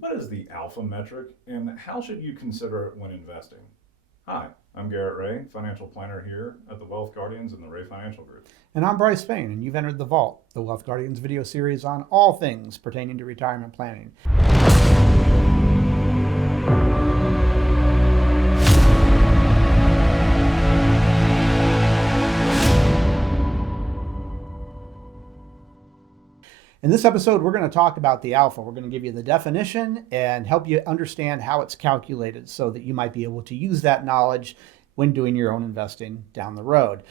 What is the alpha metric and how should you consider it when investing? Hi, I'm Garrett Ray, financial planner here at the Wealth Guardians and the Ray Financial Group. And I'm Brice Payne, and you've entered The Vault, the Wealth Guardians video series on all things pertaining to retirement planning. In this episode, we're going to talk about the alpha. We're going to give you the definition and help you understand how it's calculated so that you might be able to use that knowledge when doing your own investing down the road.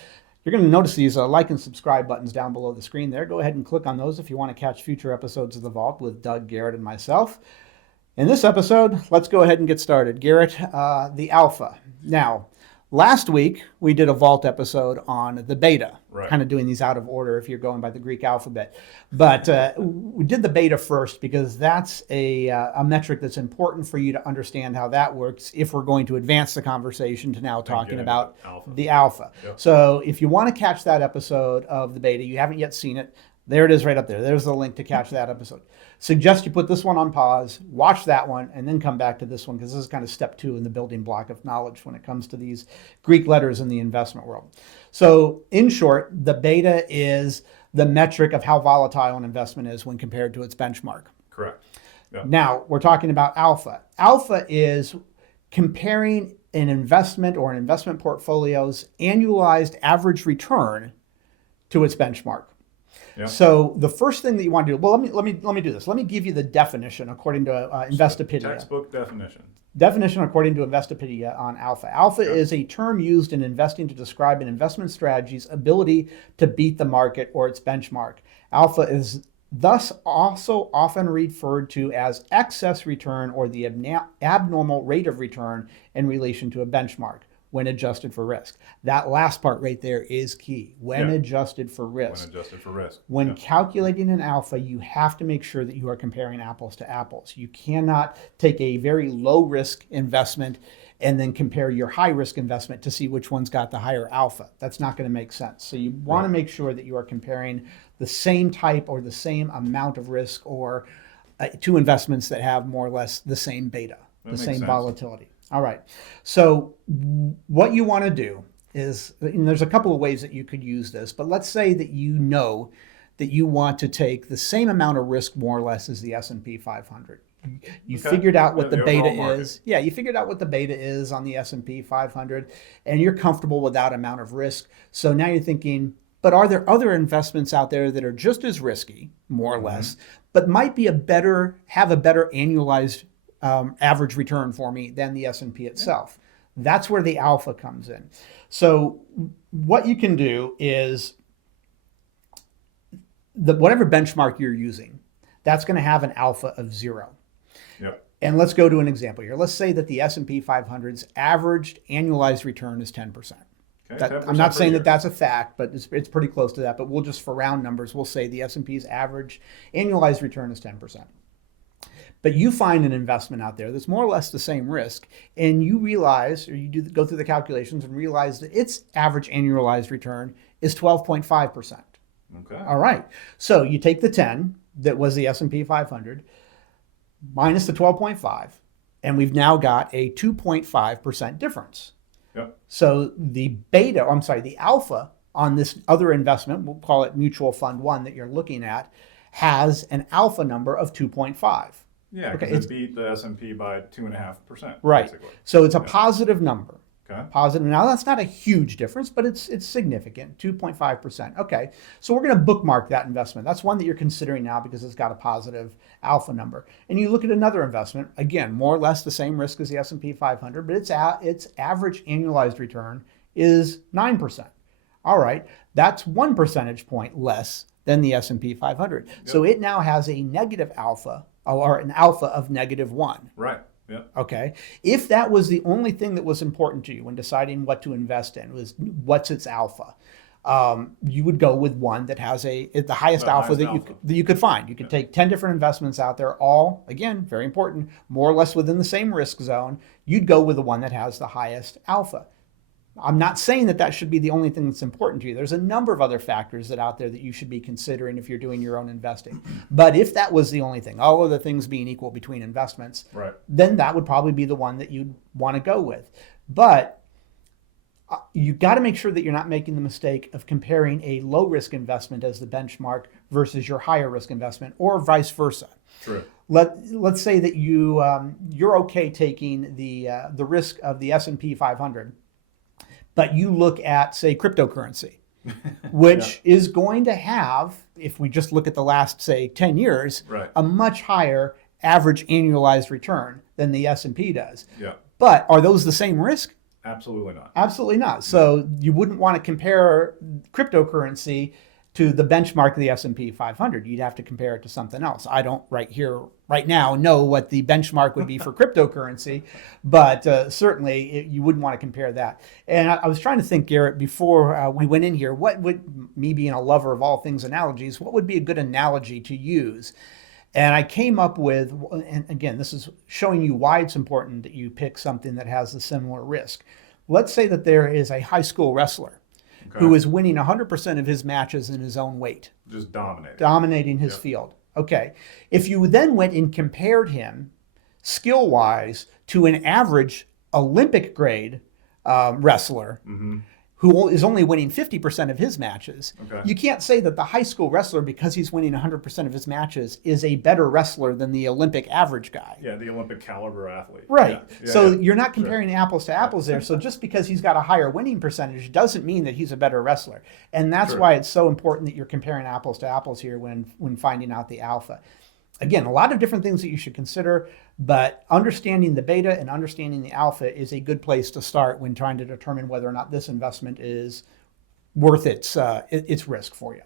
You're going to notice these like and subscribe buttons down below the screen there. Go ahead and click on those if you want to catch future episodes of The Vault with Doug, Garrett, and myself. In this episode, let's go ahead and get started. Garrett, the alpha. Now, last week, we did a Vault episode on the beta, Right. kind of doing these out of order if you're going by the Greek alphabet. But we did the beta first because that's a metric that's important for you to understand how that works if we're going to advance the conversation to now talking about the alpha. Yep. So if you want to catch that episode of the beta, you haven't yet seen it, there it is right up there. There's the link to catch that episode. Suggest you put this one on pause, watch that one, and then come back to this one because this is kind of step 2 in the building block of knowledge when it comes to these Greek letters in the investment world. So in short, the beta is the metric of how volatile an investment is when compared to its benchmark. Correct. Yep. Now, we're talking about alpha. Alpha is comparing an investment or an investment portfolio's annualized average return to its benchmark. Yep. So the first thing that you want to do, well, let me do this. Let me give you the definition according to Investopedia. Textbook definition. Definition according to Investopedia on alpha. Alpha is a term used in investing to describe an investment strategy's ability to beat the market or its benchmark. Alpha is thus also often referred to as excess return or the abnormal rate of return in relation to a benchmark when adjusted for risk. That last part right there is key. When adjusted for risk. When adjusted for risk. When calculating an alpha, you have to make sure that you are comparing apples to apples. You cannot take a very low risk investment and then compare your high risk investment to see which one's got the higher alpha. That's not going to make sense. So you want to make sure that you are comparing the same type or the same amount of risk or two investments that have more or less the same beta, the same volatility. All right. So what you want to do is, and there's a couple of ways that you could use this, but let's say that you know that you want to take the same amount of risk more or less as the S&P 500. You figured out what the beta is. Yeah, you figured out what the beta is on the S&P 500, and you're comfortable with that amount of risk. So now you're thinking, but are there other investments out there that are just as risky, more or less, but might be have a better annualized average return for me than the S&P itself? That's where the alpha comes in. So what you can do is whatever benchmark you're using, that's going to have an alpha of 0. Yep. And let's go to an example here. Let's say that the S&P 500's averaged annualized return is 10%. Okay, I'm not saying that that's a fact, but it's pretty close to that. But we'll just, for round numbers, we'll say the S&P's average annualized return is 10%. But you find an investment out there that's more or less the same risk, and you realize, or you go through the calculations and realize that its average annualized return is 12.5%. Okay. All right. So you take the 10 that was the S&P 500 minus the 12.5, and we've now got a 2.5% difference. Yep. So the alpha on this other investment, we'll call it mutual fund 1 that you're looking at, has an alpha number of 2.5. Yeah, because it beat the S&P by 2.5%. Right. Basically. So it's a positive number. Okay. Positive. Now, that's not a huge difference, but it's significant, 2.5%. Okay, so we're going to bookmark that investment. That's one that you're considering now because it's got a positive alpha number. And you look at another investment, again, more or less the same risk as the S&P 500, but its average annualized return is 9%. All right, that's 1 percentage point less than the S&P 500. Yep. So it now has a negative alpha, or an alpha of -1. Right. Yeah. Okay. If that was the only thing that was important to you when deciding what to invest in, was what's its alpha, you would go with one that has the highest alpha that you could find. You could take 10 different investments out there, all, again, very important, more or less within the same risk zone. You'd go with the one that has the highest alpha. I'm not saying that that should be the only thing that's important to you. There's a number of other factors that out there that you should be considering if you're doing your own investing. But if that was the only thing, all other things being equal between investments, Right. then that would probably be the one that you'd want to go with. But you got to make sure that you're not making the mistake of comparing a low risk investment as the benchmark versus your higher risk investment, or vice versa. True. Let's say that you're okay taking the risk of the S&P 500, but you look at, say, cryptocurrency, which is going to have, if we just look at the last, say, 10 years, Right. a much higher average annualized return than the S&P does. Yeah. But are those the same risk? Absolutely not. Absolutely not. So you wouldn't want to compare cryptocurrency to the benchmark of the S&P 500. You'd have to compare it to something else. I don't right now know what the benchmark would be for cryptocurrency, but certainly you wouldn't want to compare that. And I was trying to think, Garrett, before we went in here, what would, me being a lover of all things analogies, what would be a good analogy to use? And I came up with, and again, this is showing you why it's important that you pick something that has a similar risk. Let's say that there is a high school wrestler who is winning 100% of his matches in his own weight. Just Dominating his field. Okay. If you then went and compared him skill-wise to an average Olympic grade wrestler, who is only winning 50% of his matches, you can't say that the high school wrestler, because he's winning 100% of his matches, is a better wrestler than the Olympic average guy. Yeah, the Olympic caliber athlete. Right. Yeah. So you're not comparing apples to apples there. So just because he's got a higher winning percentage doesn't mean that he's a better wrestler. And that's why it's so important that you're comparing apples to apples here when finding out the alpha. Again, a lot of different things that you should consider, but understanding the beta and understanding the alpha is a good place to start when trying to determine whether or not this investment is worth its risk for you.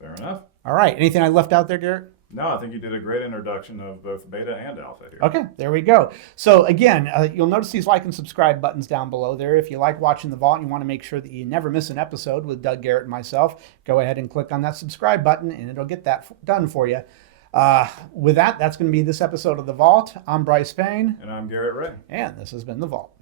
Fair enough. All right. Anything I left out there, Garrett? No, I think you did a great introduction of both beta and alpha here. Okay, there we go. So again, you'll notice these like and subscribe buttons down below there. If you like watching The Vault and you want to make sure that you never miss an episode with Doug, Garrett, and myself, go ahead and click on that subscribe button and it'll get that done for you. With that, that's going to be this episode of The Vault. I'm Brice Payne. And I'm Garrett Ray. And this has been The Vault.